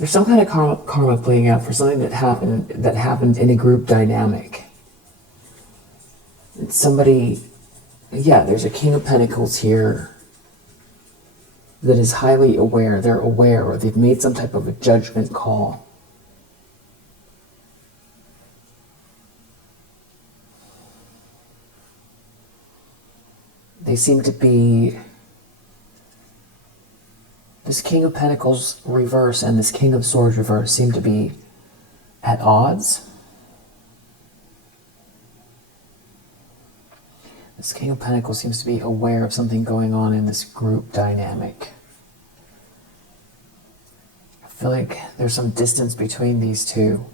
There's some kind of karma playing out for something that happened in a group dynamic. Somebody, yeah, there's a King of Pentacles here that is highly aware. They're aware, or they've made some type of a judgment call. They seem to be, this King of Pentacles reverse and this King of Swords reverse seem to be at odds. This King of Pentacles seems to be aware of something going on in this group dynamic. I feel like there's some distance between these two.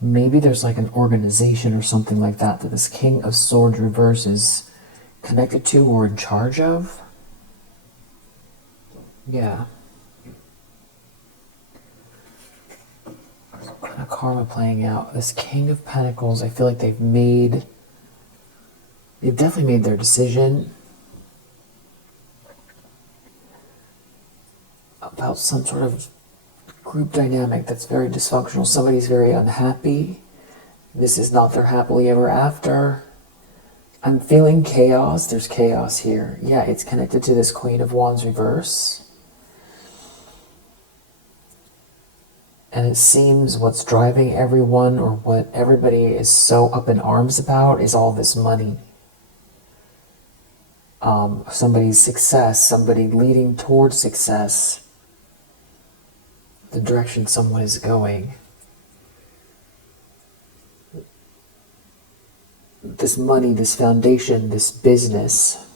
Maybe there's like an organization or something like that that this King of Swords reverse is connected to or in charge of. Yeah. Some kind of karma playing out. This King of Pentacles, I feel like they've definitely made their decision about some sort of group dynamic that's very dysfunctional. Somebody's very unhappy. This is not their happily ever after. I'm feeling chaos. There's chaos here. Yeah, it's connected to this Queen of Wands reverse. And it seems what's driving everyone, or what everybody is so up in arms about, is all this money. Somebody's success, somebody leading towards success, the direction someone is going. This money, this foundation, this business,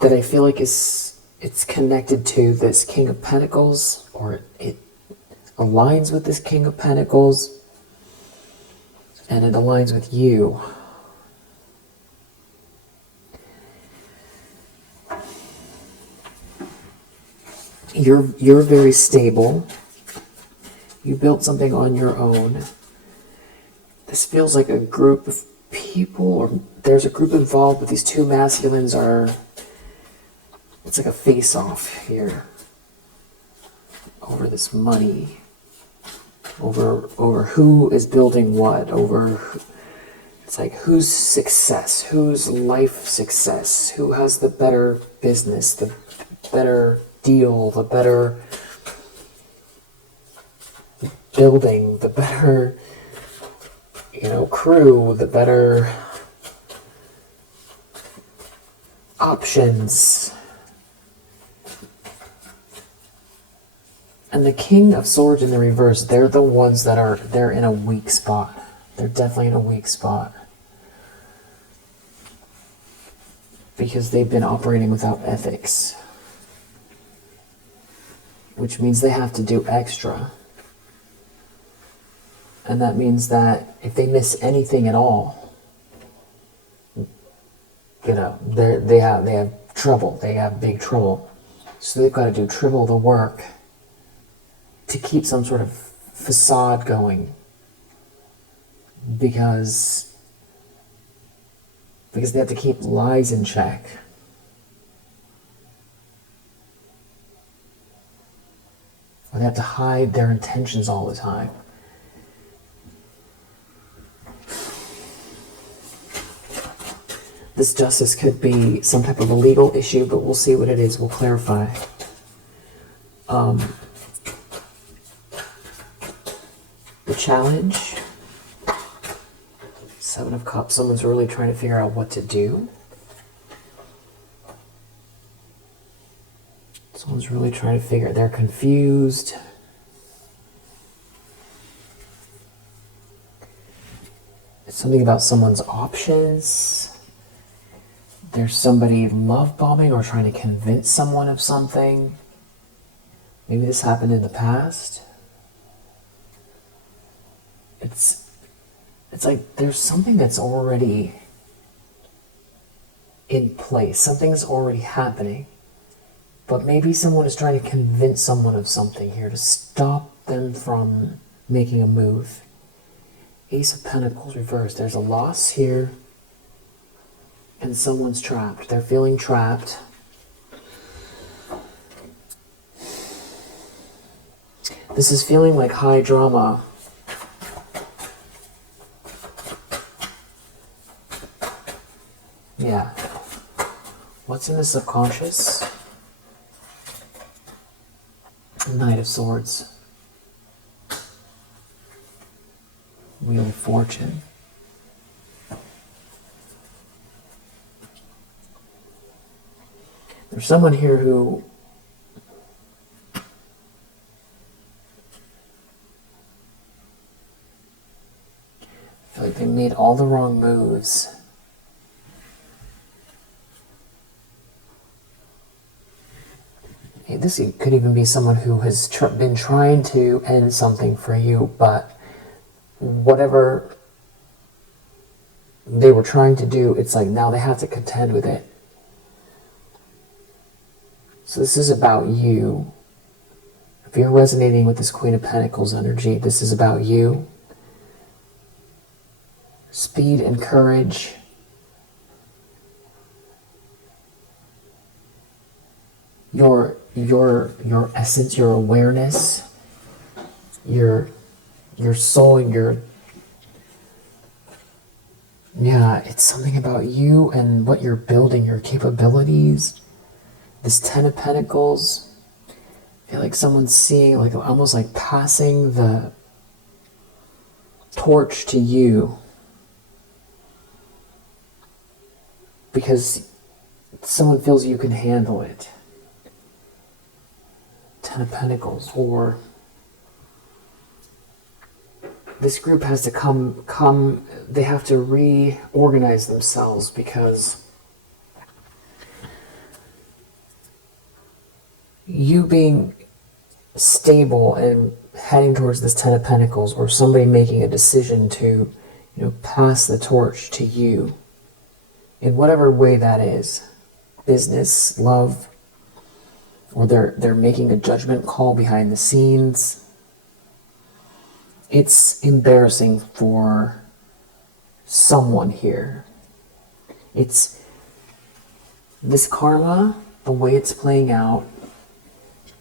that I feel like it's connected to this King of Pentacles, or it aligns with this King of Pentacles, and it aligns with you. You're very stable. You built something on your own. This feels like a group of people, or there's a group involved, but these two masculines are, it's like a face-off here over this money, over who is building what, it's like whose success, whose life success, who has the better business, the better deal, the better building, the better, crew, the better options. And the King of Swords in the reverse, they're the ones they're in a weak spot. They're definitely in a weak spot. Because they've been operating without ethics. Which means they have to do extra. And that means that if they miss anything at all, they have trouble. They have big trouble. So they've got to do triple the work to keep some sort of facade going. Because they have to keep lies in check. Or they have to hide their intentions all the time. This justice could be some type of a legal issue, but we'll see what it is. We'll clarify. The challenge. Seven of Cups. Someone's really trying to figure out what to do. Someone's really trying to figure it. They're confused. It's something about someone's options. There's somebody love bombing or trying to convince someone of something. Maybe this happened in the past. It's like there's something that's already in place. Something's already happening. But maybe someone is trying to convince someone of something here to stop them from making a move. Ace of Pentacles reversed. There's a loss here. And someone's trapped. They're feeling trapped. This is feeling like high drama. Yeah. What's in the subconscious? Knight of Swords. Wheel of Fortune. There's someone here who I feel like they made all the wrong moves. This could even be someone who has been trying to end something for you, but whatever they were trying to do, it's like now they have to contend with it. So this is about you. If you're resonating with this Queen of Pentacles energy, this is about you. Speed and courage. Your essence, your awareness, your soul, yeah, it's something about you and what you're building, your capabilities. This Ten of Pentacles, I feel like someone's seeing, like almost like passing the torch to you, because someone feels you can handle it. Ten of Pentacles, or this group has to come, they have to reorganize themselves, because you being stable and heading towards this Ten of Pentacles, or somebody making a decision to, pass the torch to you, in whatever way that is, business, love, or they're making a judgment call behind the scenes. It's embarrassing for someone here. It's this karma, the way it's playing out,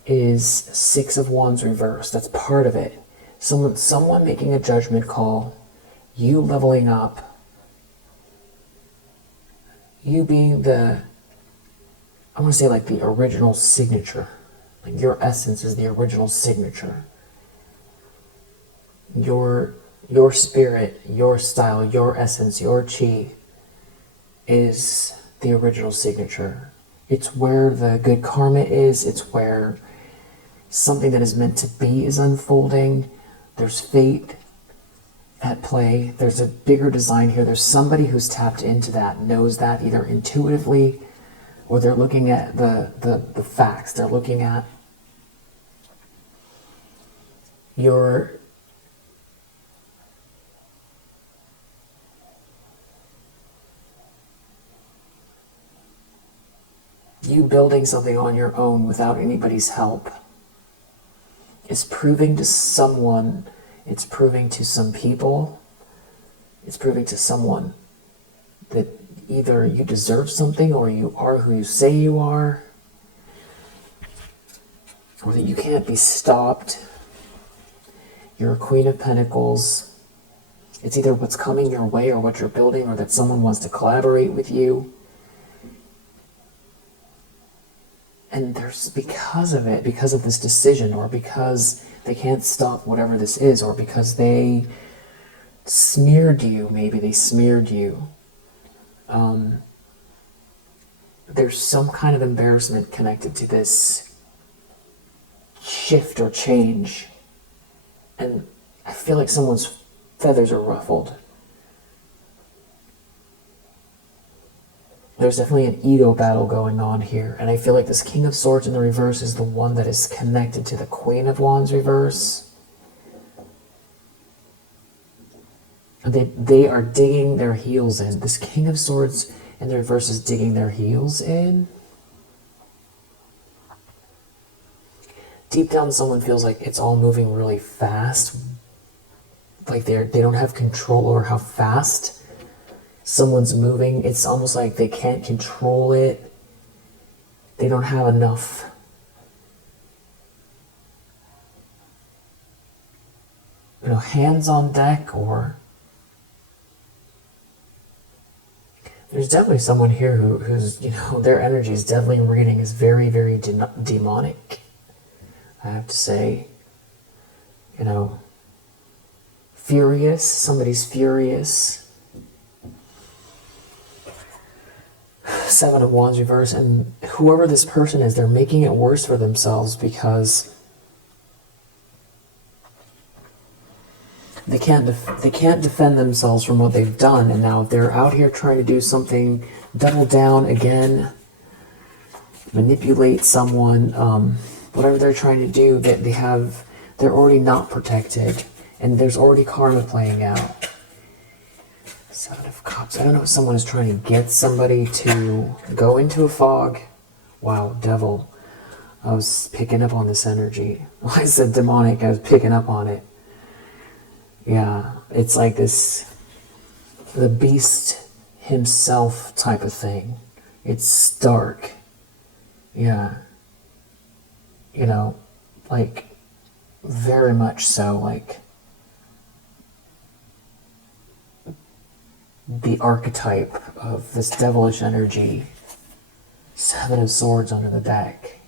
is Six of Wands reversed. That's part of it. Someone making a judgment call, you leveling up, you being I want to say like the original signature. Like your essence is the original signature. Your spirit, your style, your essence, your chi is the original signature. It's where the good karma is. It's where something that is meant to be is unfolding. There's fate at play. There's a bigger design here. There's somebody who's tapped into that, knows that either intuitively, or they're looking at the facts. They're looking at you building something on your own without anybody's help is proving to someone, it's proving to some people, it's proving to someone that either you deserve something, or you are who you say you are, or that you can't be stopped. You're a Queen of Pentacles. It's either what's coming your way or what you're building, or that someone wants to collaborate with you. And there's, because of it, because of this decision, or because they can't stop whatever this is, or because they smeared you, maybe they smeared you. There's some kind of embarrassment connected to this shift or change. And I feel like someone's feathers are ruffled. There's definitely an ego battle going on here. And I feel like this King of Swords in the reverse is the one that is connected to the Queen of Wands reverse. They are digging their heels in. This King of Swords in the reverse is digging their heels in. Deep down, someone feels like it's all moving really fast. Like they don't have control over how fast someone's moving. It's almost like they can't control it. They don't have enough hands on deck, or there's definitely someone here who's, their energy is definitely reading is very, very demonic. I have to say, furious. Somebody's furious. Seven of Wands reverse, and whoever this person is, they're making it worse for themselves because they can't defend themselves from what they've done, and now they're out here trying to do something, double down again, manipulate someone, whatever they're trying to do. That they're already not protected, and there's already karma playing out. Seven of Cups. I don't know if someone is trying to get somebody to go into a fog. Wow, Devil. I was picking up on this energy. When I said demonic, I was picking up on it. Yeah, it's like this, the beast himself type of thing. It's dark. Yeah. Like, very much so, like, the archetype of this devilish energy. Seven of Swords under the deck.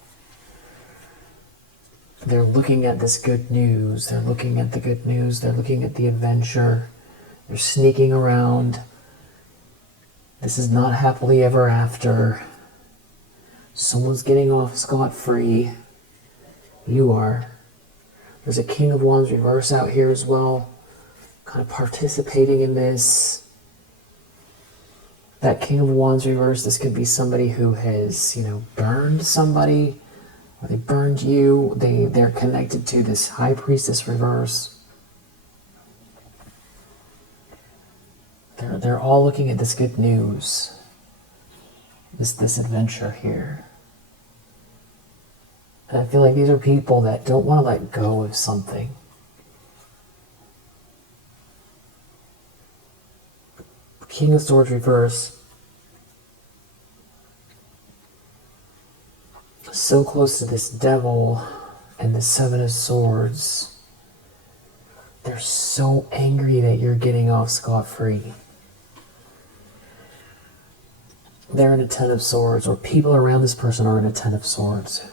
They're looking at this good news. They're looking at the good news. They're looking at the adventure. They're sneaking around. This is not happily ever after. Someone's getting off scot-free. You are. There's a King of Wands reverse out here as well, kind of participating in this. That King of Wands reverse, this could be somebody who has, burned somebody, or they burned you. They're connected to this High Priestess reverse. They're all looking at this good news, this adventure here. And I feel like these are people that don't want to let go of something. King of Swords reverse. So close to this Devil and the Seven of Swords. They're so angry that you're getting off scot-free. They're in a Ten of Swords, or people around this person are in a Ten of Swords.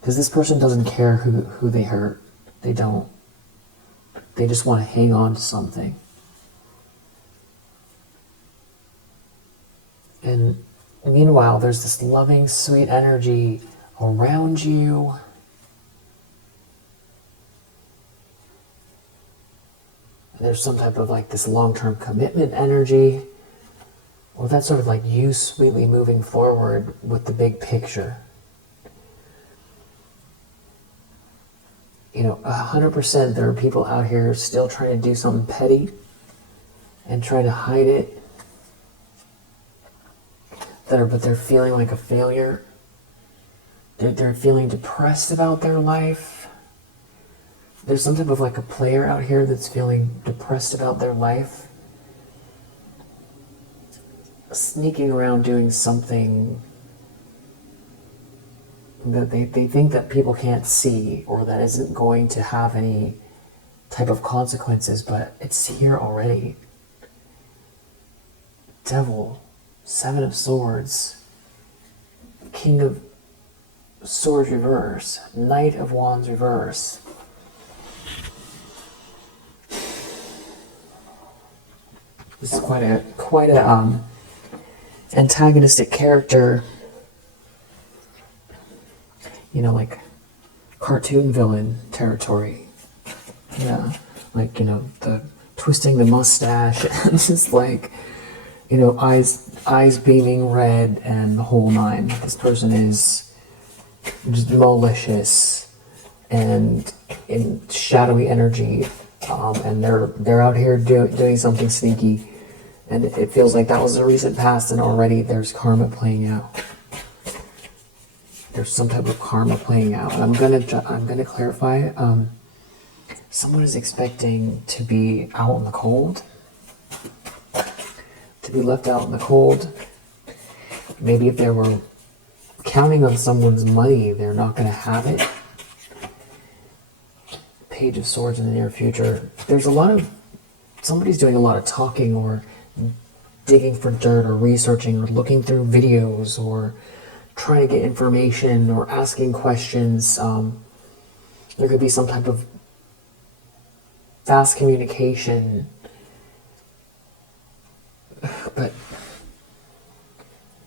Because this person doesn't care who they hurt. They don't. They just want to hang on to something. And meanwhile, there's this loving, sweet energy around you. There's some type of like this long-term commitment energy. Well, that's sort of like you sweetly moving forward with the big picture. 100% there are people out here still trying to do something petty and trying to hide it. But they're feeling like a failure. They're feeling depressed about their life. There's some type of like a player out here that's feeling depressed about their life. Sneaking around doing something that they think that people can't see, or that isn't going to have any type of consequences, but it's here already. Devil, Seven of Swords, King of Swords reverse, Knight of Wands reverse. This is quite a antagonistic character. Like cartoon villain territory. Yeah, like, the twisting the mustache and just like, eyes beaming red and the whole nine. This person is just malicious and in shadowy energy, and they're out here doing something sneaky, and it feels like that was a recent past, and already there's karma playing out. There's some type of karma playing out. I'm gonna clarify. Someone is expecting to be out in the cold, to be left out in the cold. Maybe if they were counting on someone's money, they're not gonna have it. Page of Swords in the near future. There's a lot of, somebody's doing a lot of talking or digging for dirt or researching or looking through videos or trying to get information or asking questions. There could be some type of fast communication. But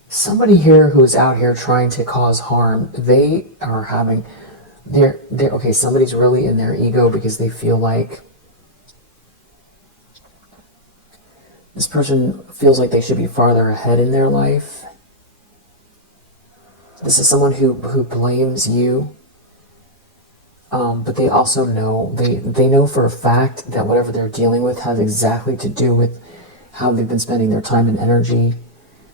somebody here who's out here trying to cause harm, they are having, they're okay, somebody's really in their ego because they feel like this person feels like they should be farther ahead in their life. This is someone who blames you, but they also know, they know for a fact that whatever they're dealing with has exactly to do with how they've been spending their time and energy.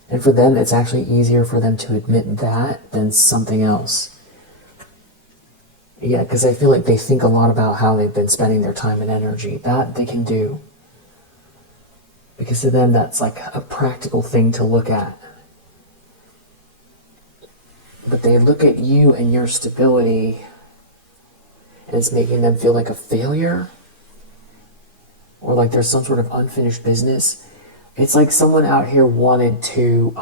And for them, it's actually easier for them to admit that than something else. Yeah, because I feel like they think a lot about how they've been spending their time and energy. That they can do. Because to them, that's like a practical thing to look at. But they look at you and your stability, and it's making them feel like a failure, or like there's some sort of unfinished business. It's like someone out here wanted to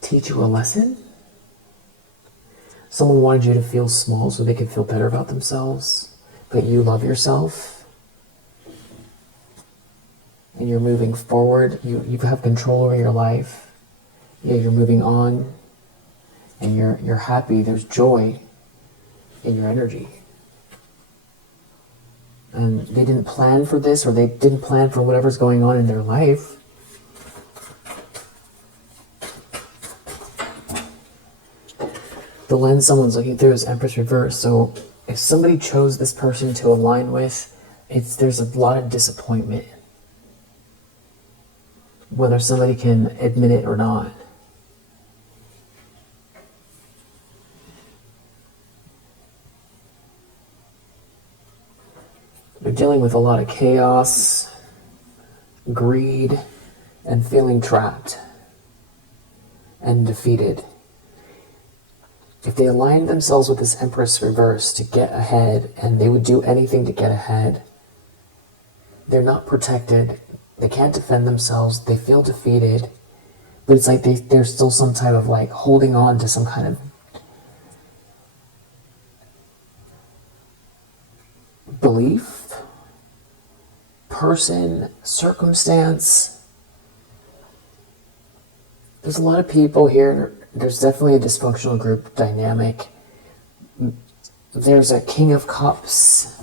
teach you a lesson. Someone wanted you to feel small so they could feel better about themselves, but you love yourself. And you're moving forward. You have control over your life. Yeah, you're moving on. And you're happy. There's joy in your energy. And they didn't plan for this, or they didn't plan for whatever's going on in their life. The lens someone's looking through is Empress Reverse. So if somebody chose this person to align with, there's a lot of disappointment. Whether somebody can admit it or not. They're dealing with a lot of chaos, greed, and feeling trapped and defeated. If they aligned themselves with this Empress Reverse to get ahead, and they would do anything to get ahead, they're not protected. They can't defend themselves. They feel defeated. But it's like they're still some type of like holding on to some kind of belief, person, circumstance. There's a lot of people here. There's definitely a dysfunctional group dynamic. There's a King of Cups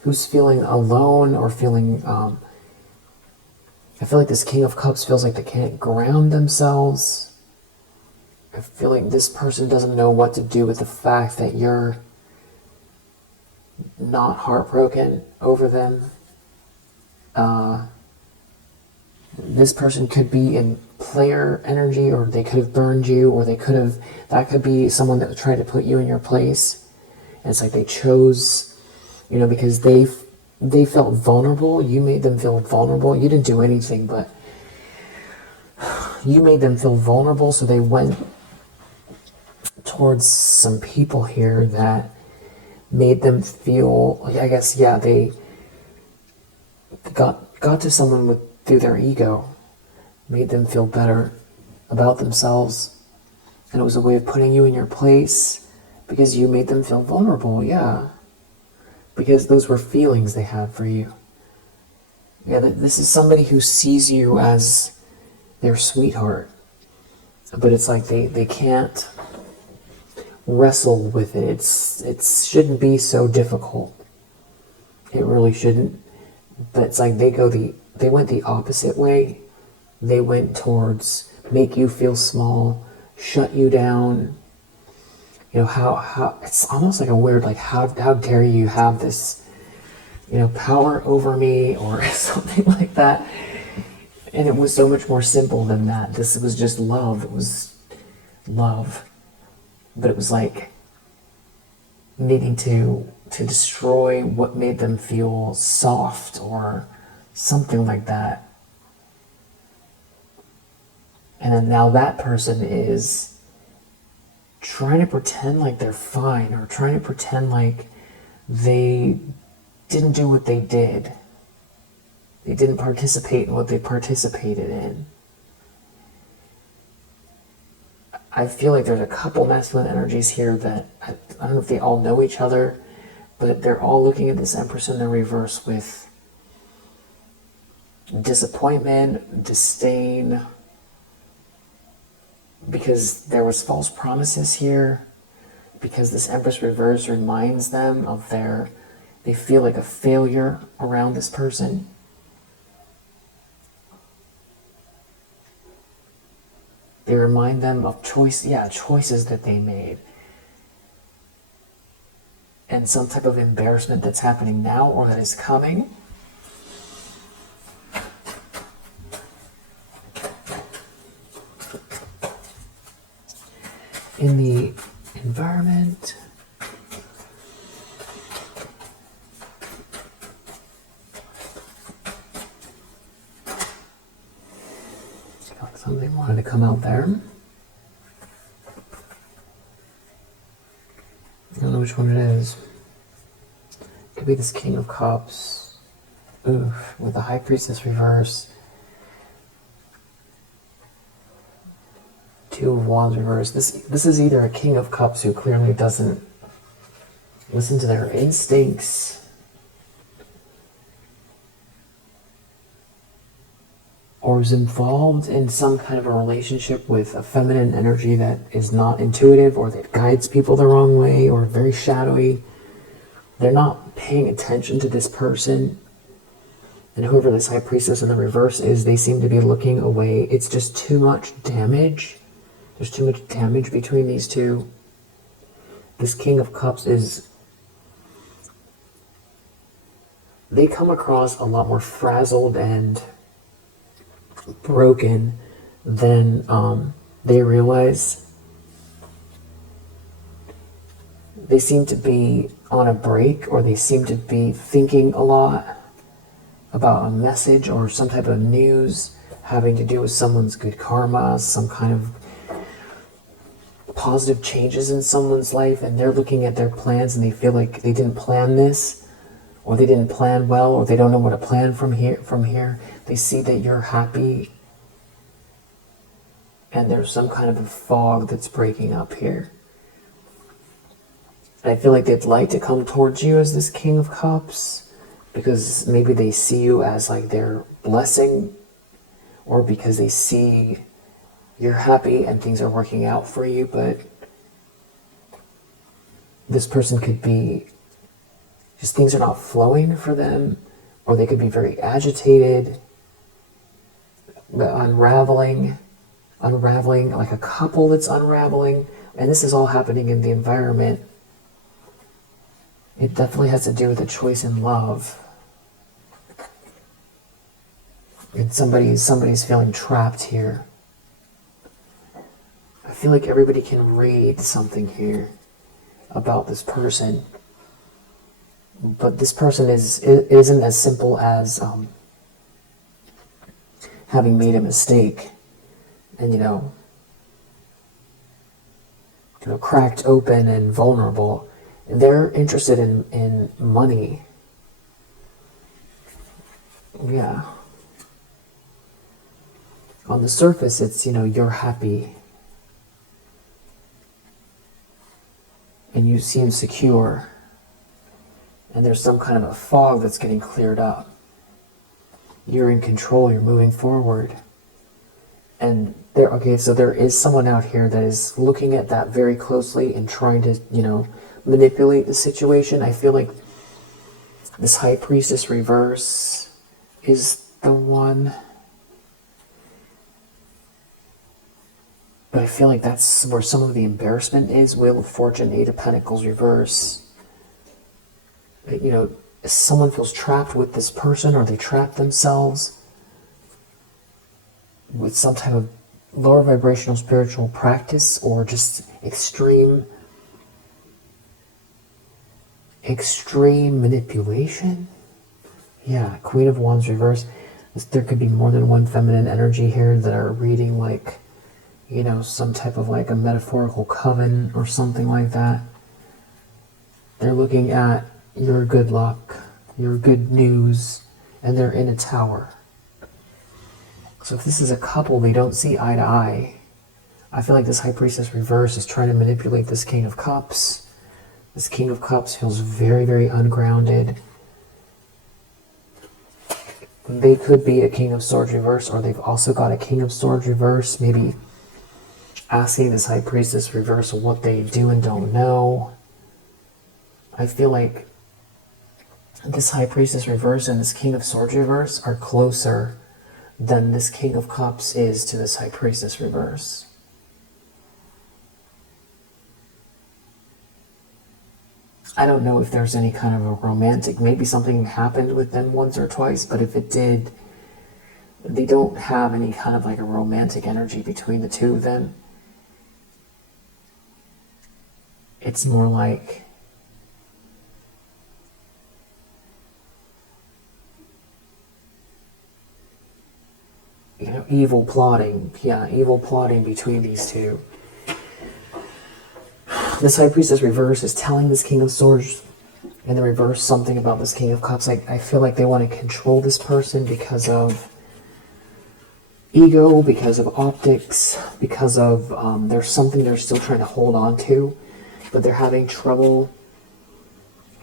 who's feeling alone or feeling... I feel like this King of Cups feels like they can't ground themselves. I feel like this person doesn't know what to do with the fact that you're not heartbroken over them. This person could be in player energy, or they could have burned you, or that could be someone that tried to put you in your place. And it's like they chose, because they felt vulnerable. You made them feel vulnerable. You didn't do anything, but you made them feel vulnerable, so they went towards some people here that made them feel, I guess, yeah, they got to someone through their ego, made them feel better about themselves, and it was a way of putting you in your place because you made them feel vulnerable, yeah. Because those were feelings they had for you. Yeah, this is somebody who sees you as their sweetheart. But it's like they can't wrestle with it. It shouldn't be so difficult. It really shouldn't. But it's like they went the opposite way. They went towards make you feel small, shut you down. How it's almost like a weird, like, how dare you have this, power over me, or something like that. And it was so much more simple than that. This was just love. It was love. But it was like needing to destroy what made them feel soft or something like that. And then now that person is trying to pretend like they're fine, or trying to pretend like they didn't do what they did. They didn't participate in what they participated in. I feel like there's a couple masculine energies here that, I don't know if they all know each other, but they're all looking at this Empress in the reverse with disappointment, disdain, because there was false promises here, because this Empress reverse reminds them of they feel like a failure around this person. They remind them of choices that they made. And some type of embarrassment that's happening now or that is coming. In the environment, something wanted to come out there. I don't know which one it is. It could be this King of Cups. Oof, with the High Priestess reverse. Two of Wands reverse. This is either a King of Cups who clearly doesn't listen to their instincts, or is involved in some kind of a relationship with a feminine energy that is not intuitive, or that guides people the wrong way, or very shadowy. They're not paying attention to this person. And whoever this High Priestess in the reverse is, they seem to be looking away. It's just too much damage. There's too much damage between these two. This King of Cups they come across a lot more frazzled and broken than they realize. They seem to be on a break, or they seem to be thinking a lot about a message or some type of news having to do with someone's good karma, some kind of positive changes in someone's life, and they're looking at their plans and they feel like they didn't plan this, or they didn't plan well, or they don't know what to plan from here. They see that you're happy, and there's some kind of a fog that's breaking up here. I feel like they'd like to come towards you as this King of Cups, because maybe they see you as like their blessing, or because they see you're happy and things are working out for you. But this person could be just, things are not flowing for them, or they could be very agitated, unraveling, like a couple that's unraveling. And this is all happening in the environment. It definitely has to do with a choice in love. And somebody's feeling trapped here. I feel like everybody can read something here about this person. But this person isn't as simple as having made a mistake and, cracked open and vulnerable. They're interested in money. Yeah. On the surface, it's, you're happy. And you seem secure. And there's some kind of a fog that's getting cleared up. You're in control, you're moving forward. And so there is someone out here that is looking at that very closely and trying to, manipulate the situation. I feel like this High Priestess reverse is the one. But I feel like that's where some of the embarrassment is. Wheel of Fortune, Eight of Pentacles reverse. Someone feels trapped with this person, or they trap themselves with some type of lower vibrational spiritual practice, or just extreme manipulation. Yeah, Queen of Wands reverse. There could be more than one feminine energy here that are reading like, some type of a metaphorical coven or something like that. They're looking at you're good luck, you're good news, and they're in a tower. So if this is a couple, they don't see eye to eye. I feel like this High Priestess reverse is trying to manipulate this King of Cups. This King of Cups feels very, very ungrounded. They could be a King of Swords reverse, or they've also got a King of Swords reverse, maybe asking this High Priestess reverse what they do and don't know. I feel like this High Priestess reverse and this King of Swords reverse are closer than this King of Cups is to this High Priestess reverse. I don't know if there's any kind of a romantic, maybe something happened with them once or twice, but if it did, they don't have any kind of like a romantic energy between the two of them. It's more like evil plotting. Yeah, evil plotting between these two. This High Priestess reverse is telling this King of Swords in the reverse something about this King of Cups. I feel like they want to control this person because of ego, because of optics, because of there's something they're still trying to hold on to, but they're having trouble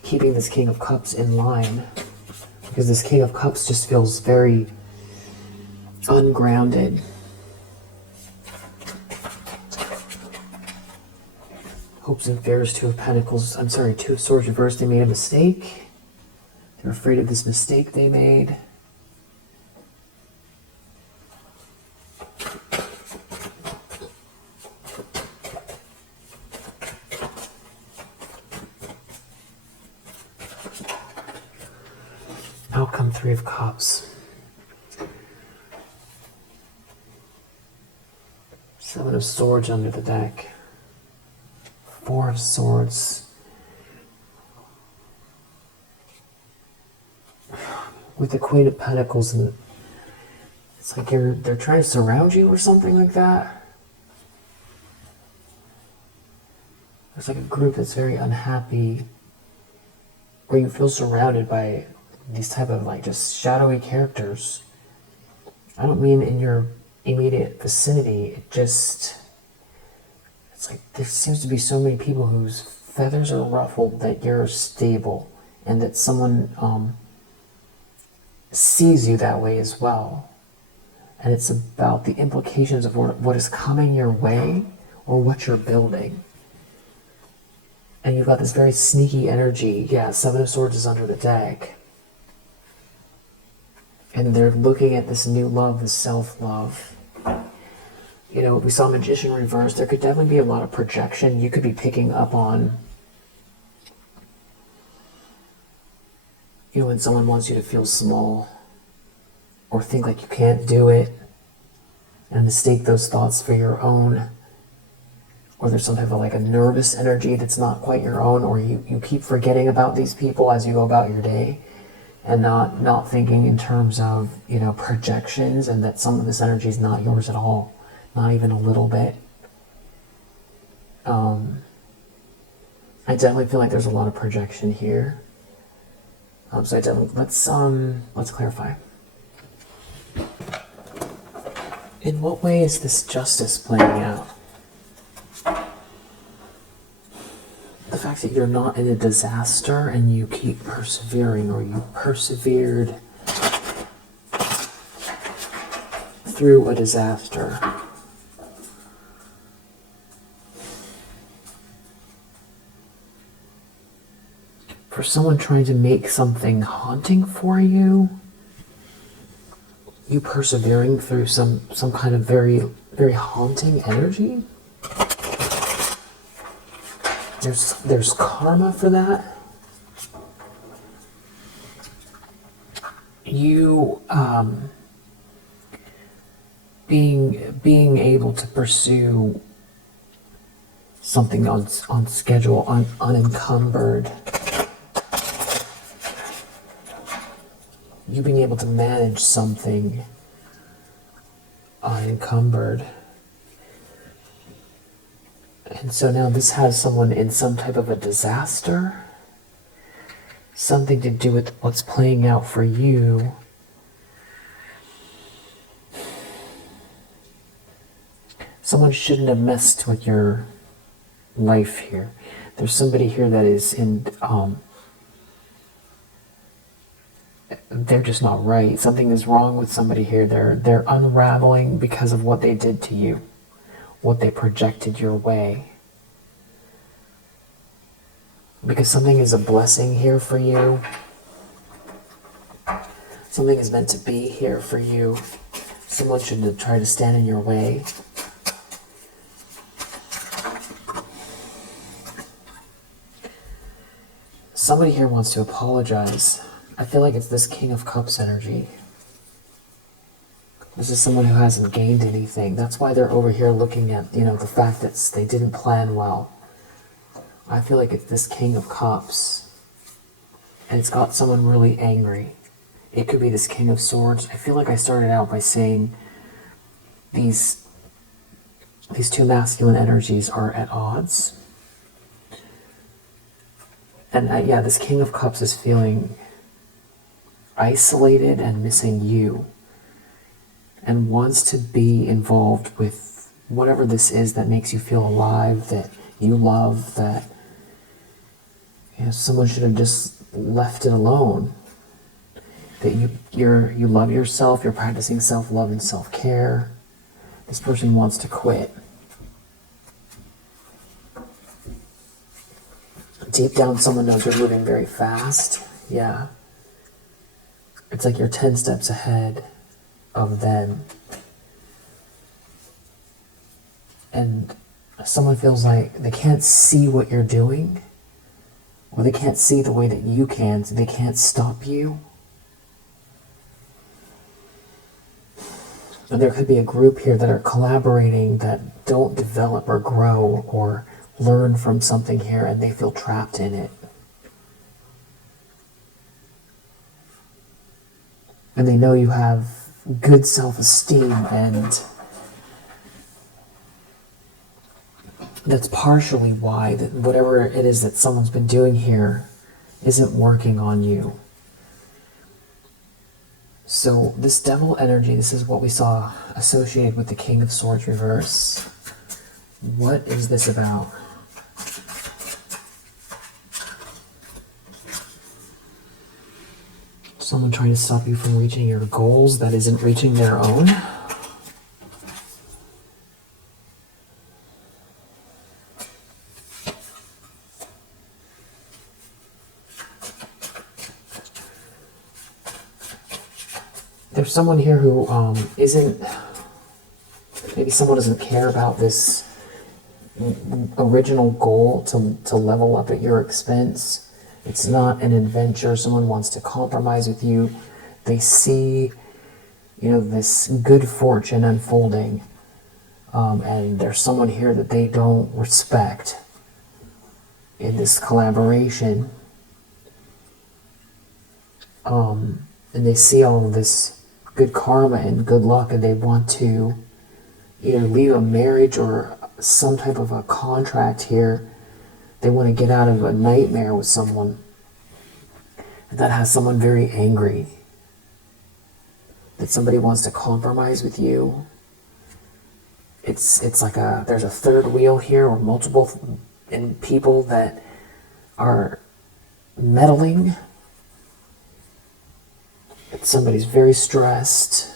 keeping this King of Cups in line because this King of Cups just feels very ungrounded. Hopes and fears, Two of Pentacles. I'm sorry, Two of Swords reversed. They made a mistake. They're afraid of this mistake they made. Outcome, Three of Cups. Seven of Swords under the deck. Four of Swords. With the Queen of Pentacles, and it's like they're trying to surround you or something like that. There's like a group that's very unhappy, where you feel surrounded by these type of like just shadowy characters. I don't mean in your immediate vicinity, it's like there seems to be so many people whose feathers are ruffled that you're stable and that someone sees you that way as well. And it's about the implications of what is coming your way or what you're building. And you've got this very sneaky energy. Yeah, Seven of Swords is under the deck. And they're looking at this new love, this self-love. You know, we saw Magician reverse. There could definitely be a lot of projection. You could be picking up on, when someone wants you to feel small or think like you can't do it and mistake those thoughts for your own. Or there's some type of like a nervous energy that's not quite your own, or you keep forgetting about these people as you go about your day and not thinking in terms of, projections, and that some of this energy is not yours at all. Not even a little bit. I definitely feel like there's a lot of projection here. So I definitely, let's clarify. In what way is this justice playing out? The fact that you're not in a disaster and you keep persevering, or you persevered through a disaster. For someone trying to make something haunting for you, you persevering through some kind of very, very haunting energy. There's karma for that. You being able to pursue something on schedule, unencumbered. You being able to manage something unencumbered. And so now this has someone in some type of a disaster. something to do with what's playing out for you. Someone shouldn't have messed with your life here. There's somebody here that is in, they're just not right. Something is wrong with somebody here. They're unraveling because of what they did to you, what they projected your way. Because something is a blessing here for you. Something is meant to be here for you. Someone shouldn't try to stand in your way. Somebody here wants to apologize. I feel like it's this King of Cups energy. This is someone who hasn't gained anything. That's why they're over here looking at, the fact that they didn't plan well. I feel like it's this King of Cups. And it's got someone really angry. It could be this King of Swords. I feel like I started out by saying these two masculine energies are at odds. And yeah, this King of Cups is feeling isolated and missing you. And wants to be involved with whatever this is that makes you feel alive, that you love, that someone should have just left it alone. That you love yourself, you're practicing self-love and self-care. This person wants to quit. Deep down, someone knows you're moving very fast. Yeah. It's like you're 10 steps ahead of them. And someone feels like they can't see what you're doing, or they can't see the way that you can, so they can't stop you. And there could be a group here that are collaborating that don't develop or grow or learn from something here, and they feel trapped in it. And they know you have good self-esteem, and that's partially why that whatever it is that someone's been doing here isn't working on you. So this devil energy, this is what we saw associated with the King of Swords reverse. What is this about? Someone trying to stop you from reaching your goals that isn't reaching their own? There's someone here who isn't, maybe someone doesn't care about this original goal to level up at your expense. It's not an adventure. Someone wants to compromise with you. They see, this good fortune unfolding, and there's someone here that they don't respect in this collaboration. And they see all of this good karma and good luck, and they want to either leave a marriage or some type of a contract here. They want to get out of a nightmare with someone that has someone very angry. That somebody wants to compromise with you. It's like there's a third wheel here, or multiple people that are meddling. Somebody's very stressed.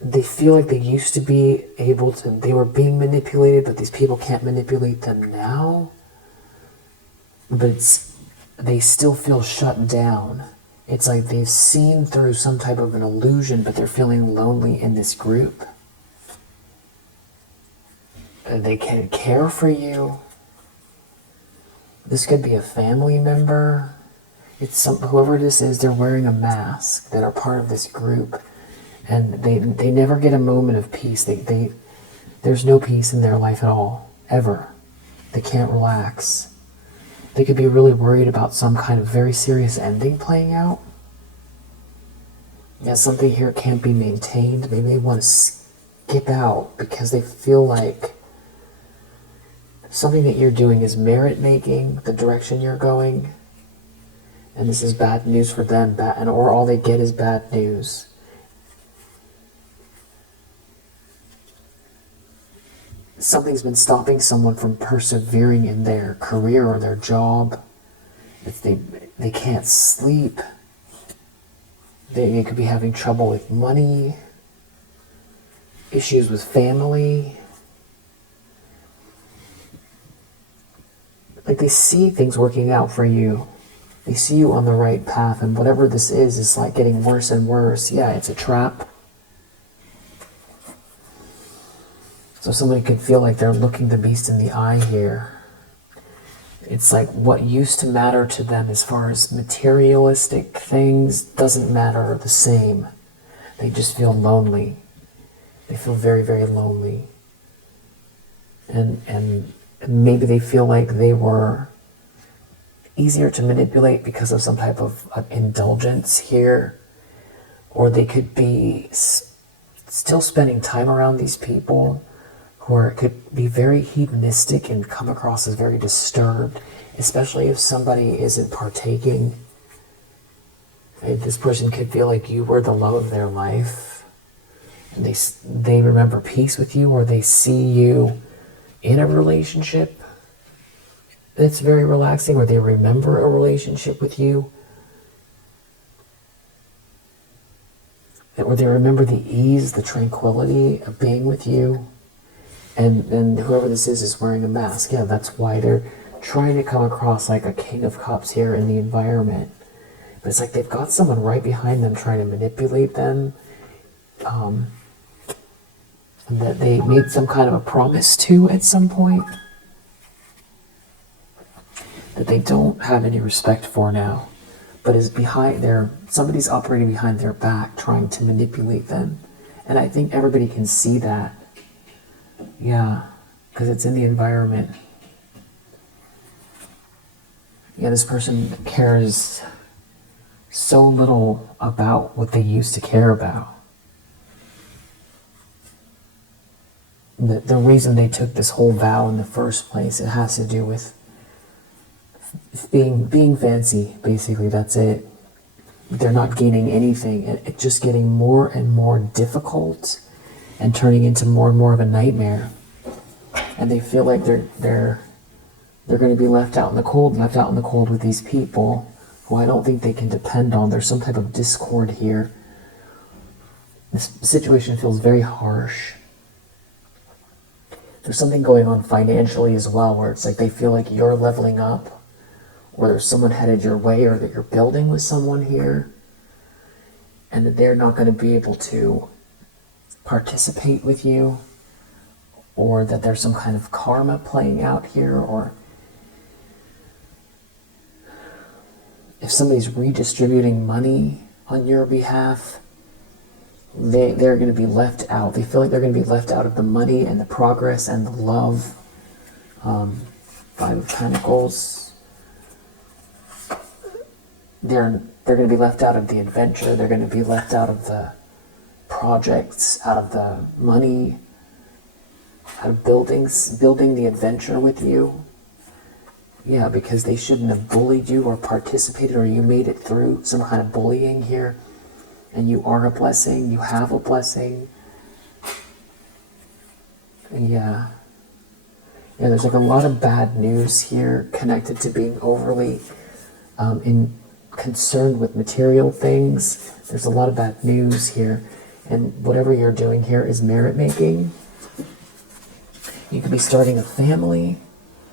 They feel like they used to be able to, they were being manipulated, but these people can't manipulate them now. But they still feel shut down. It's like they've seen through some type of an illusion, but they're feeling lonely in this group. They can't care for you. This could be a family member. It's whoever this is, they're wearing a mask that are part of this group. And they never get a moment of peace. There's no peace in their life at all, ever. They can't relax. They could be really worried about some kind of very serious ending playing out. Yeah, something here can't be maintained. Maybe they want to skip out because they feel like something that you're doing is merit making, the direction you're going, and this is bad news for them, or all they get is bad news. Something's been stopping someone from persevering in their career or their job. If they can't sleep. They could be having trouble with money, issues with family. Like they see things working out for you. They see you on the right path, and whatever this is like getting worse and worse. Yeah, it's a trap. So somebody could feel like they're looking the beast in the eye here. It's like what used to matter to them as far as materialistic things doesn't matter the same. They just feel lonely. They feel very, very lonely. And maybe they feel like they were easier to manipulate because of some type of indulgence here. Or they could be still spending time around these people who could be very hedonistic and come across as very disturbed, especially if somebody isn't partaking. This person could feel like you were the love of their life, and they remember peace with you, or they see you in a relationship that's very relaxing, or they remember a relationship with you, or they remember the ease, the tranquility of being with you. And whoever this is wearing a mask. Yeah, that's why they're trying to come across like a king of cups here in the environment. But it's like they've got someone right behind them trying to manipulate them. And that they made some kind of a promise to at some point. That they don't have any respect for now. But is behind somebody's operating behind their back trying to manipulate them. And I think everybody can see that. Yeah, because it's in the environment. Yeah, this person cares so little about what they used to care about. The reason they took this whole vow in the first place, it has to do with being fancy, basically, that's it. They're not gaining anything, it's just getting more and more difficult and turning into more and more of a nightmare. And they feel like they're going to be left out in the cold with these people who I don't think they can depend on. There's some type of discord here. This situation feels very harsh. There's something going on financially as well, where it's like they feel like you're leveling up, or there's someone headed your way, or that you're building with someone here, and that they're not going to be able to participate with you, or that there's some kind of karma playing out here, or if somebody's redistributing money on your behalf, they're going to be left out. They feel like they're going to be left out of the money and the progress and the love. Five of Pentacles. They're going to be left out of the adventure. They're going to be left out of the projects, out of the money, out of building the adventure with you. Yeah, because they shouldn't have bullied you or participated, or you made it through some kind of bullying here. And you are a blessing, you have a blessing. Yeah. Yeah, there's like a lot of bad news here connected to being overly concerned with material things. There's a lot of bad news here. And whatever you're doing here is merit making. You could be starting a family.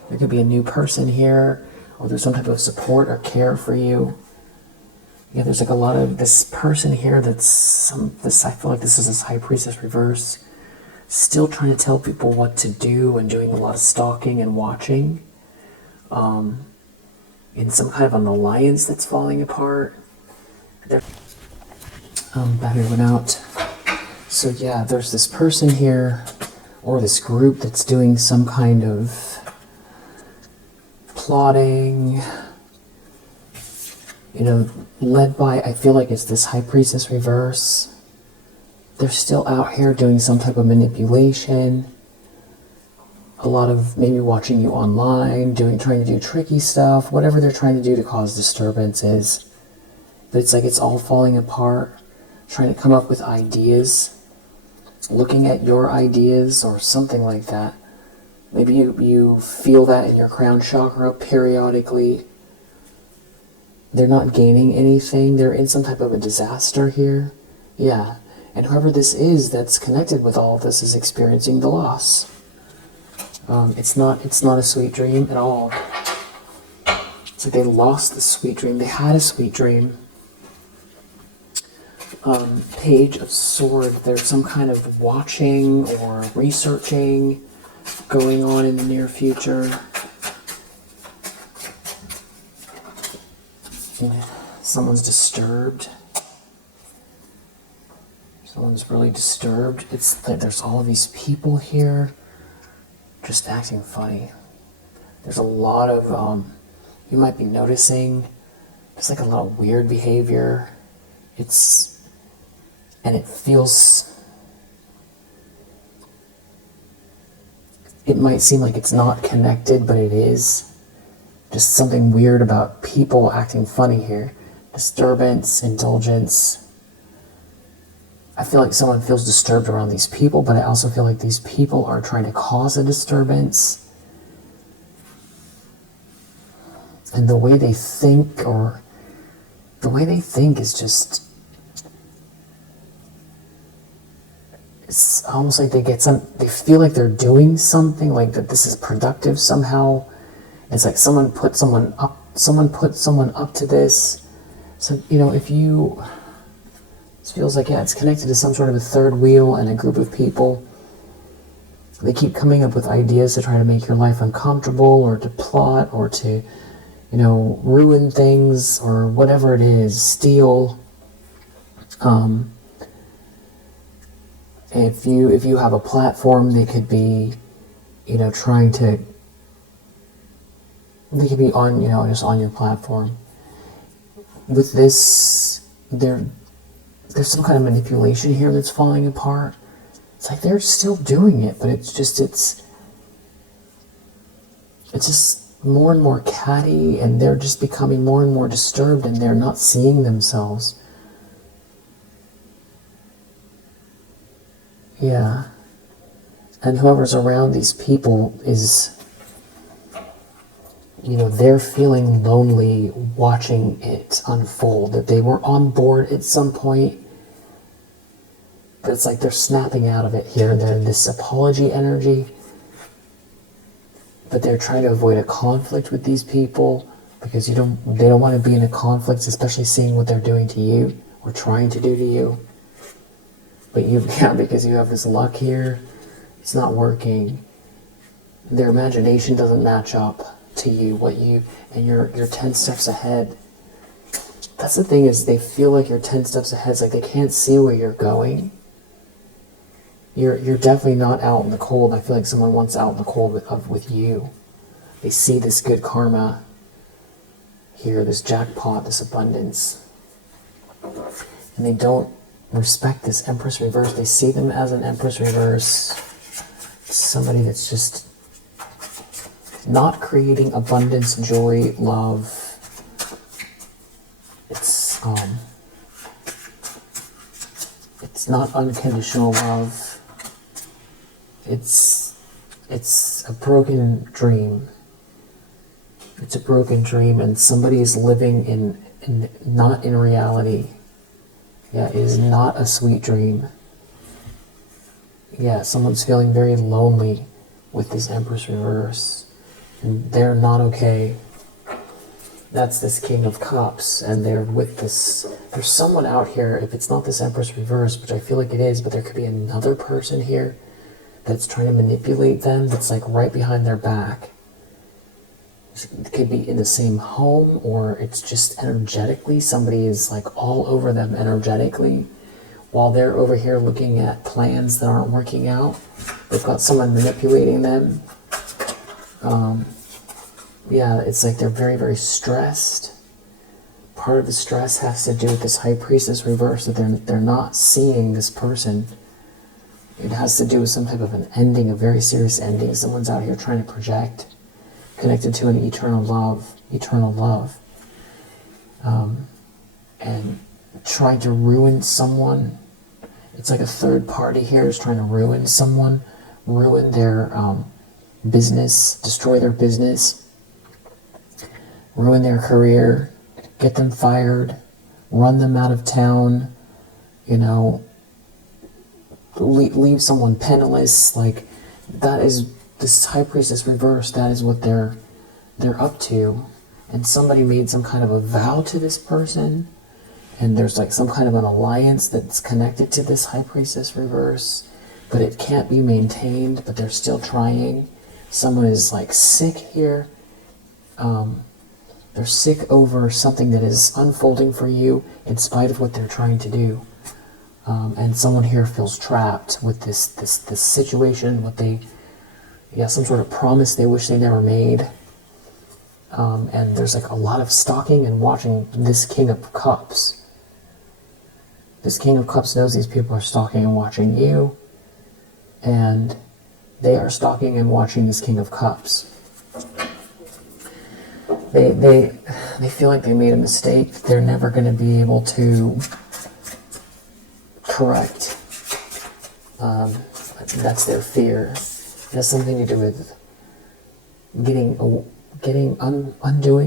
There could be a new person here, or there's some type of support or care for you. Yeah, there's like a lot of this person here I feel like this is this High Priestess reverse, still trying to tell people what to do and doing a lot of stalking and watching. In some kind of an alliance that's falling apart. Battery went out. So yeah, there's this person here, or this group that's doing some kind of plotting, led by, I feel like it's this High Priestess reverse. They're still out here doing some type of manipulation. a lot of maybe watching you online, trying to do tricky stuff, whatever they're trying to do to cause disturbances. But it's like it's all falling apart, trying to come up with ideas, looking at your ideas or something like that. Maybe you feel that in your crown chakra periodically. They're not gaining anything. They're in some type of a disaster here. Yeah. And whoever this is that's connected with all of this is experiencing the loss. It's not a sweet dream at all. It's like they lost the sweet dream. They had a sweet dream. Page of Sword. There's some kind of watching or researching going on in the near future. Someone's disturbed. Someone's really disturbed. It's like there's all of these people here just acting funny. There's a lot of, you might be noticing, there's like a lot of weird behavior. And it feels, it might seem like it's not connected, but it is. Just something weird about people acting funny here. Disturbance, indulgence. I feel like someone feels disturbed around these people, but I also feel like these people are trying to cause a disturbance. And the way they think is just, it's almost like they feel like they're doing something, like that this is productive somehow. It's like someone put someone up to this. So, it feels like, it's connected to some sort of a third wheel and a group of people. They keep coming up with ideas to try to make your life uncomfortable or to plot or to, ruin things or whatever it is, steal. If you have a platform, they could be, trying to, they could be on, just on your platform. With this, there's some kind of manipulation here that's falling apart. It's like they're still doing it, but it's just more and more catty, and they're just becoming more and more disturbed, and they're not seeing themselves. Yeah. And whoever's around these people is, they're feeling lonely watching it unfold. That they were on board at some point, but it's like they're snapping out of it here. They're in this apology energy, but they're trying to avoid a conflict with these people because they don't want to be in a conflict, especially seeing what they're doing to you or trying to do to you. But because you have this luck here, it's not working. Their imagination doesn't match up to you, and you're 10 steps ahead. That's the thing, is they feel like you're 10 steps ahead. It's like they can't see where you're going. You're definitely not out in the cold. I feel like someone wants out in the cold with you. They see this good karma here, this jackpot, this abundance, and they don't respect this Empress reverse. They see them as an Empress reverse, somebody that's just not creating abundance, joy, love. It's not unconditional love. It's a broken dream. It's a broken dream, and somebody is living in not in reality. Yeah, it is not a sweet dream. Yeah, someone's feeling very lonely with this Empress reverse, and they're not okay. That's this King of Cups, and they're with this. There's someone out here, if it's not this Empress reverse, which I feel like it is, but there could be another person here that's trying to manipulate them, that's like right behind their back. It could be in the same home, or it's just energetically, somebody is like all over them energetically, while they're over here looking at plans that aren't working out. They've got someone manipulating them. Yeah, it's like they're very, very stressed. Part of the stress has to do with this High Priestess reverse, that they're not seeing this person. It has to do with some type of an ending, a very serious ending. Someone's out here trying to project, connected to an eternal love, and trying to ruin someone. It's like a third party here is trying to ruin someone, ruin their business, destroy their business, ruin their career, get them fired, run them out of town, you know, leave someone penniless. Like, that is this High Priestess reverse. That is what they're up to. And somebody made some kind of a vow to this person, and there's like some kind of an alliance that's connected to this High Priestess reverse, but it can't be maintained, but they're still trying. Someone is like sick here. They're sick over something that is unfolding for you in spite of what they're trying to do. And someone here feels trapped with this situation, some sort of promise they wish they never made. And there's like a lot of stalking and watching this King of Cups. This King of Cups knows these people are stalking and watching you, and they are stalking and watching this King of Cups. They feel like they made a mistake. They're never going to be able to correct. That's their fear. It has something to do with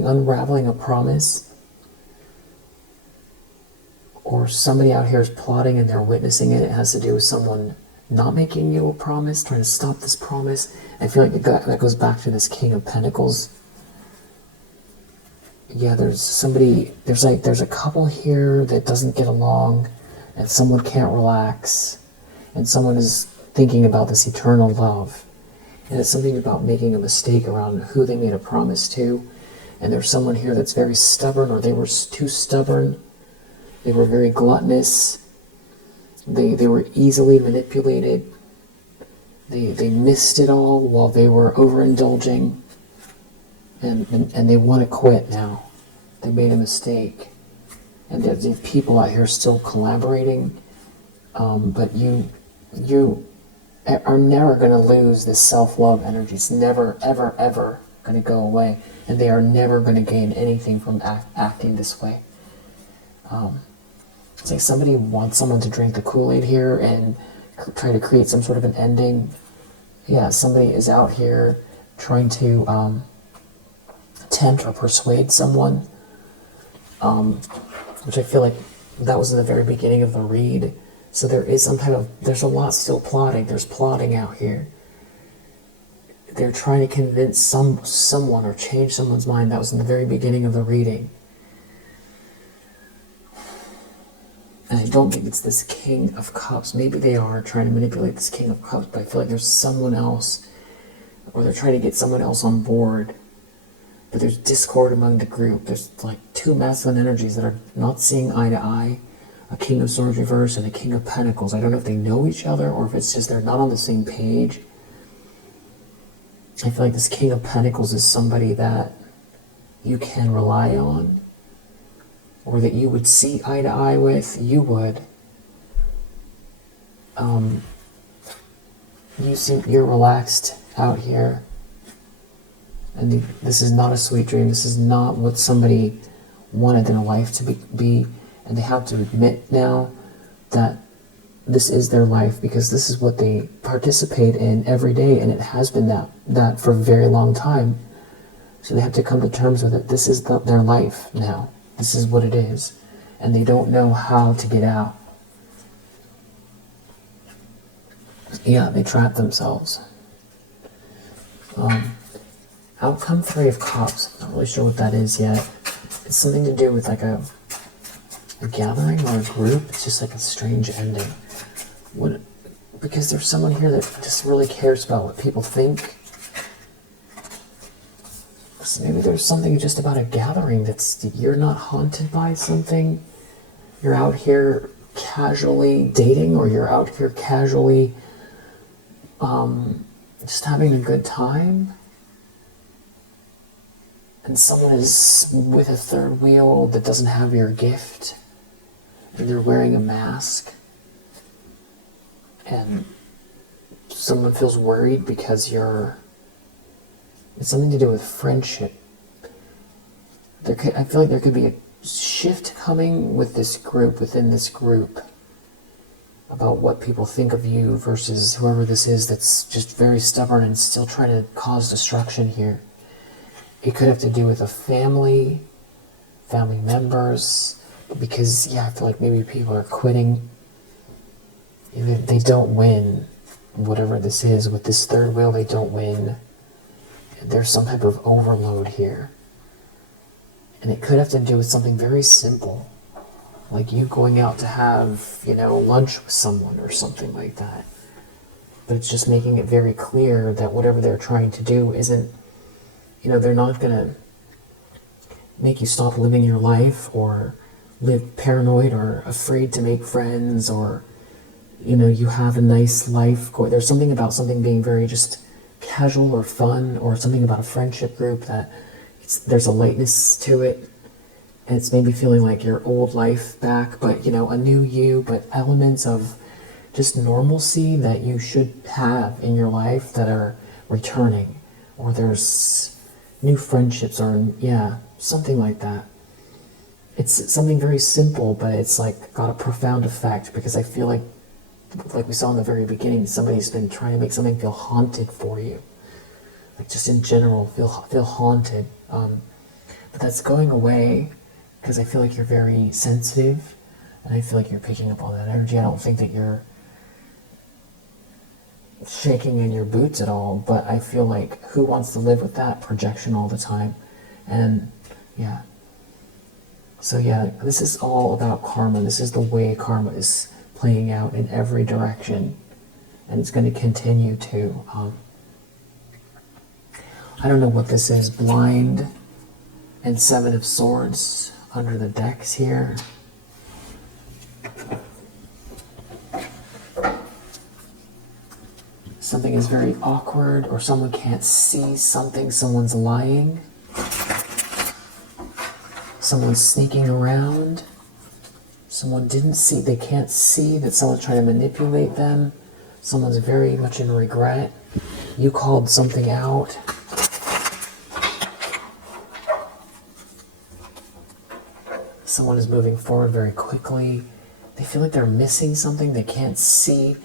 unraveling a promise, or somebody out here is plotting and they're witnessing it. It has to do with someone not making you a promise, trying to stop this promise. I feel like that goes back to this King of Pentacles. Yeah, there's a couple here that doesn't get along, and someone can't relax, and someone is thinking about this eternal love. And it's something about making a mistake around who they made a promise to. And there's someone here that's very stubborn, or they were too stubborn. They were very gluttonous. They were easily manipulated. They missed it all while they were overindulging. And they want to quit now. They made a mistake. And there's people out here still collaborating. But you are never going to lose this self-love energy. It's never, ever, ever going to go away. And they are never going to gain anything from acting this way. It's like somebody wants someone to drink the Kool-Aid here and try to create some sort of an ending. Yeah, somebody is out here trying to tempt or persuade someone. Which I feel like that was in the very beginning of the read. So there is there's a lot still plotting. There's plotting out here. They're trying to convince someone or change someone's mind. That was in the very beginning of the reading. And I don't think it's this King of Cups. Maybe they are trying to manipulate this King of Cups, but I feel like there's someone else, or they're trying to get someone else on board. But there's discord among the group. There's like two masculine energies that are not seeing eye to eye. A King of Swords reverse and a King of Pentacles. I don't know if they know each other or if it's just they're not on the same page. I feel like this King of Pentacles is somebody that you can rely on, or that you would see eye to eye with. You would. You're relaxed out here. And this is not a sweet dream. This is not what somebody wanted their life to be. And they have to admit now that this is their life, because this is what they participate in every day, and it has been that for a very long time. So they have to come to terms with it. This is their life now. This is what it is. And they don't know how to get out. Yeah, they trap themselves. Outcome 3 of Cups. Not really sure what that is yet. It's something to do with like a gathering or a group. It's just like a strange ending. Because there's someone here that just really cares about what people think. So maybe there's something just about a gathering you're not haunted by something. You're out here casually dating, or you're out here casually just having a good time. And someone is with a third wheel that doesn't have your gift, and they're wearing a mask, and someone feels worried because it's something to do with friendship. I feel like there could be a shift coming with this group, within this group, about what people think of you versus whoever this is that's just very stubborn and still trying to cause destruction here. It could have to do with a family members, because, I feel like maybe people are quitting. They don't win, whatever this is. With this third wheel, they don't win. There's some type of overload here. And it could have to do with something very simple, like you going out to have, lunch with someone or something like that. But it's just making it very clear that whatever they're trying to do isn't, they're not going to make you stop living your life or live paranoid or afraid to make friends, or, you have a nice life. There's something about something being very just casual or fun, or something about a friendship group that there's a lightness to it. And it's maybe feeling like your old life back, but, a new you, but elements of just normalcy that you should have in your life that are returning. Or there's new friendships, or, something like that. It's something very simple, but it's like got a profound effect, because I feel like we saw in the very beginning, somebody's been trying to make something feel haunted for you. Like just in general, feel haunted. But that's going away, because I feel like you're very sensitive, and I feel like you're picking up all that energy. I don't think that you're shaking in your boots at all, but I feel like who wants to live with that projection all the time? And so this is all about karma. This is the way karma is playing out in every direction, and it's going to continue to. I don't know what this is. Blind and Seven of Swords under the decks here. Something is very awkward, or someone can't see something. Someone's lying. Someone's sneaking around. Someone they can't see that someone's trying to manipulate them. Someone's very much in regret. You called something out. Someone is moving forward very quickly. They feel like they're missing something. They can't see.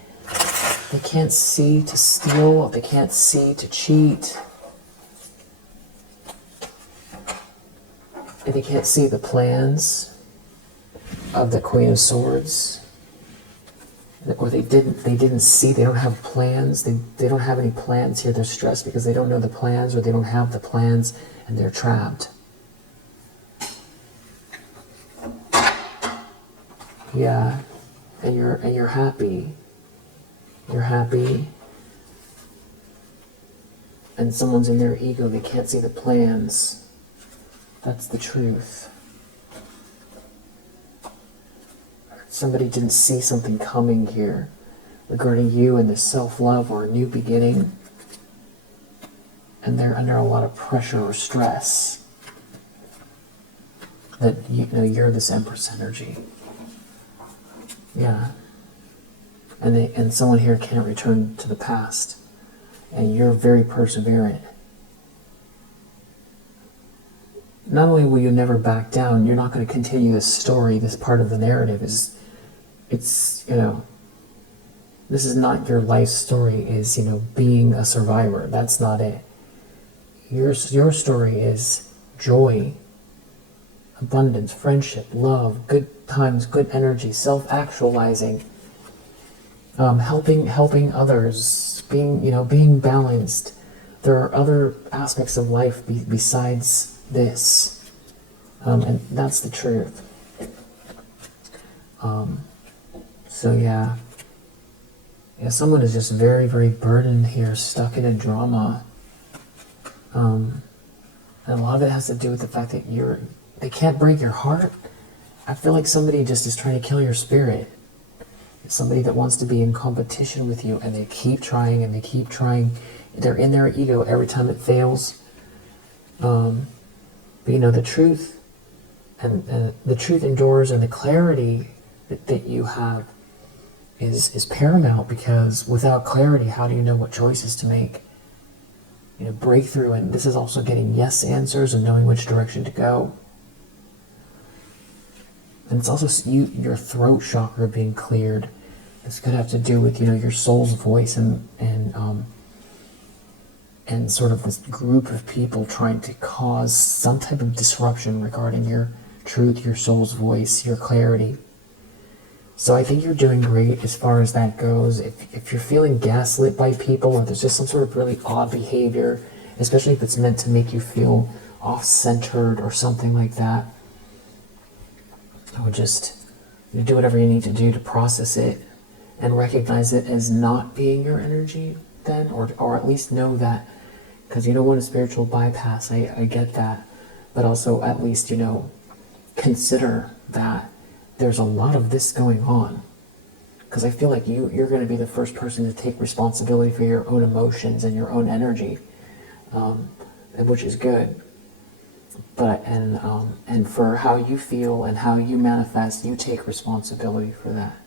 They can't see to steal. They can't see to cheat. And they can't see the plans of the Queen of Swords. Or they didn't see, they don't have plans. They don't have any plans here. They're stressed because they don't know the plans, or they don't have the plans, and they're trapped. Yeah, and you're happy. You're happy. And someone's in their ego, they can't see the plans. That's the truth. Somebody didn't see something coming here regarding you and this self-love or a new beginning. And they're under a lot of pressure or stress. That you're this Empress energy. Yeah. And someone here can't return to the past. And you're very perseverant. Not only will you never back down, you're not going to continue this story. This part of the narrative this is not your life story, is, being a survivor. That's not it. Your story is joy, abundance, friendship, love, good times, good energy, self-actualizing, helping others, being balanced. There are other aspects of life besides this, and that's the truth. Someone is just very, very burdened here, stuck in a drama, and a lot of it has to do with the fact that they can't break your heart. I feel like somebody just is trying to kill your spirit. It's somebody that wants to be in competition with you, and they keep trying and they keep trying. They're in their ego every time it fails. But the truth, and the truth endures, and the clarity that you have is paramount, because without clarity, how do you know what choices to make? You know, breakthrough, and this is also getting yes answers and knowing which direction to go. And it's also your throat chakra being cleared. This could have to do with, you know, your soul's voice and sort of this group of people trying to cause some type of disruption regarding your truth, your soul's voice, your clarity. So I think you're doing great as far as that goes. If you're feeling gaslit by people, or there's just some sort of really odd behavior, especially if it's meant to make you feel off-centered or something like that, I would just do whatever you need to do to process it and recognize it as not being your energy then, or at least know that, because you don't want a spiritual bypass, I get that, but also at least, you know, consider that there's a lot of this going on, because I feel like you're going to be the first person to take responsibility for your own emotions and your own energy, which is good. But and for how you feel and how you manifest, you take responsibility for that.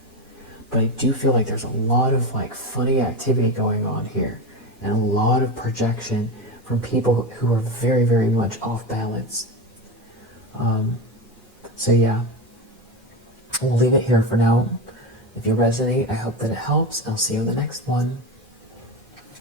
But I do feel like there's a lot of like funny activity going on here, and a lot of projection from people who are very, very much off balance. So yeah, we'll leave it here for now. If you resonate, I hope that it helps, and I'll see you in the next one.